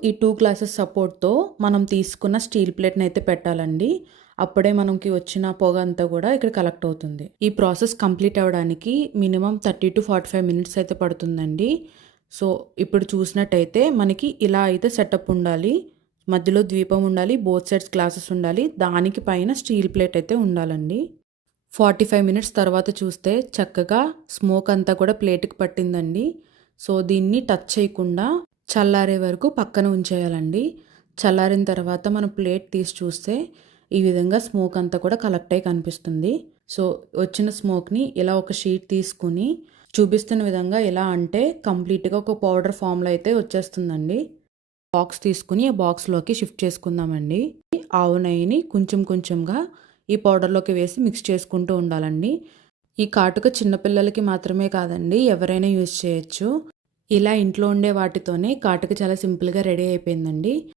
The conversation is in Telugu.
ఈ 2 గ్లాసెస్ సపోర్ట్‌తో మనం తీసుకున్న స్టీల్ ప్లేట్‌ని అయితే పెట్టాలండి. అప్పుడే మనకి వచ్చిన పొగ అంతా కూడా ఇక్కడ కలెక్ట్ అవుతుంది. ఈ ప్రాసెస్ కంప్లీట్ అవ్వడానికి మినిమమ్ 30-45 మినిట్స్ అయితే పడుతుందండి. సో, ఇప్పుడు చూసినట్టయితే మనకి ఇలా అయితే సెటప్ ఉండాలి. మధ్యలో ద్వీపం ఉండాలి. బోత్ సైడ్స్ గ్లాసెస్ ఉండాలి. దానికి పైన స్టీల్ ప్లేట్ అయితే ఉండాలండి. 45 మినిట్స్ తర్వాత చూస్తే చక్కగా స్మోక్ అంతా కూడా ప్లేట్‌కి పట్టిందండి. సో, దీన్ని టచ్ చేయకుండా చల్లారే వరకు పక్కన ఉంచేయాలండి. చల్లారిన తర్వాత మనం ప్లేట్ తీసి చూస్తే ఈ విధంగా స్మోక్ అంతా కూడా కలెక్ట్ అయ్యి కనిపిస్తుంది. సో, వచ్చిన స్మోక్‌ని ఇలా ఒక షీట్ తీసుకొని చూపిస్తున్న విధంగా ఎలా అంటే కంప్లీట్‌గా ఒక పౌడర్ ఫామ్‌లో అయితే వచ్చేస్తుందండి. బాక్స్ తీసుకొని ఆ బాక్స్‌లోకి షిఫ్ట్ చేసుకుందామండి. ఆవు నెయ్యిని కొంచెం కొంచెంగా ఈ పౌడర్‌లోకి వేసి మిక్స్ చేసుకుంటూ ఉండాలండి. ఈ కాటుక చిన్నపిల్లలకి మాత్రమే కాదండి, ఎవరైనా యూజ్ చేయొచ్చు. ఇలా ఇంట్లో ఉండే వాటితోనే కాటుక చాలా సింపుల్‌గా రెడీ అయిపోయిందండి.